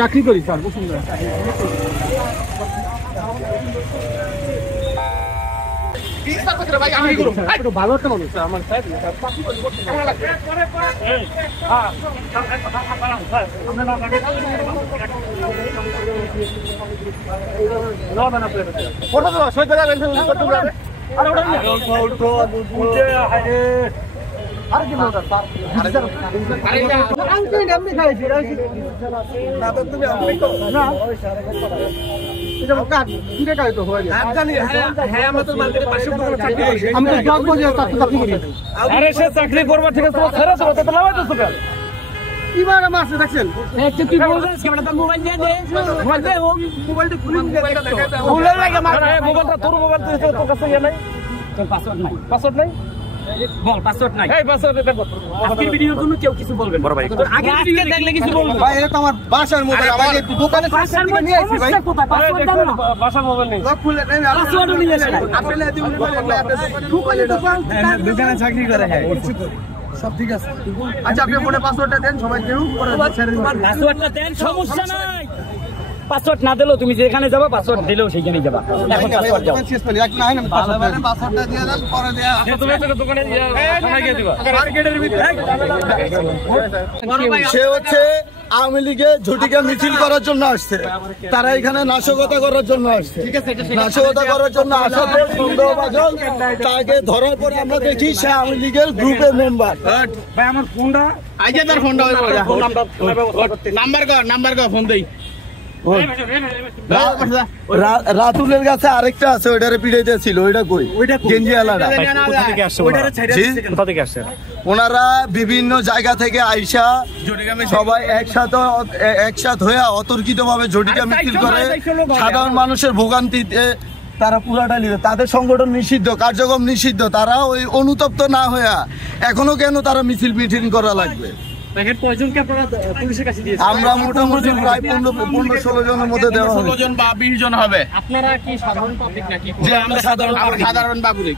চাকরি করি স্যার, বসুন। ভালো একটা মানুষ আমার চাকরি করবো ঠিক আছে এবার আমার আছে দেখছেন মোবাইলটা তোর মোবাইল তোর কাছে ইয়ে নাই, পাসওয়ার্ড নাই, বল পাসওয়ার্ড নাই। এই পাসওয়ার্ড দেন। আজকের ভিডিওর জন্য কেউ কিছু বলবেন বড় ভাই, আগে ভিডিও দেখলে কিছু বলবেন ভাই। এটা তো আমার বাসার মোবাইল, আমাকে একটু দোকানে পাসওয়ার্ড নিয়ে আসি ভাই। পাসওয়ার্ড দাও না, বাসার মোবাইল নেই, লক খুলে দেন। পাসওয়ার্ডও নিয়ে আসেন আপনি, দিবেন দোকানে চাকরি করে। হ্যাঁ সব ঠিক আছে। আচ্ছা আপনি ফোনে পাসওয়ার্ডটা দেন, সবাই কেউ পরে ছেড়ে দিন। পাসওয়ার্ডটা দেন, সমস্যা নাই। পাসওয়ার্ড না দিলেও তুমি যেখানে যাবা, পাসওয়ার্ড দিলেও সেইখানেই যাবা। এখন পাসওয়ার্ড দাও, শেষ করি। এক না হয় না, পাসওয়ার্ডটা দিয়ে দেন, পরে দেয়া তুমি একটা দোকানে গিয়ে দিবা মার্কেটের ভিতরে। সে হচ্ছে আওয়ামী লীগের ঝুটিকে মিছিল করার জন্য আসছে, তারা এখানে নাশকতা করার জন্য আসছে। নাশকতা করার জন্য আসাতে সন্দেহভাজন তাকে ধরার পরে আমরা দেখি সে আওয়ামী লীগের গ্রুপের মেম্বার। ভাই আমার ফোনটা আইজে, তার ফোনটা নাম্বার কর ফোন দেই। রাতুলের কাছে আরেকটা আছে, ওইটারে পিড়াইতে ছিল, ওইটা কই? গেঞ্জি আলাদা। ওনারা বিভিন্ন জায়গা থেকে আইসা সবাই একসাথ হয়ে অতর্কিত ভাবে ঝটিকা মিছিল করে সাধারণ মানুষের ভোগান্তিতে তারা পুরাটা নিবে। তাদের সংগঠন নিষিদ্ধ, কার্যক্রম নিষিদ্ধ। তারা ওই অনুতপ্ত না হইয়া এখনো কেন তারা মিছিল মিটিং করা লাগবে? আমরা মোটামুটি প্রায় 15-16 জনের মধ্যে দেওয়া হবে, 16 জন বা 20 জন হবে। আপনারা কি সাধারণ পাবলিক নাকি? যে আমরা সাধারণ পাবলিক।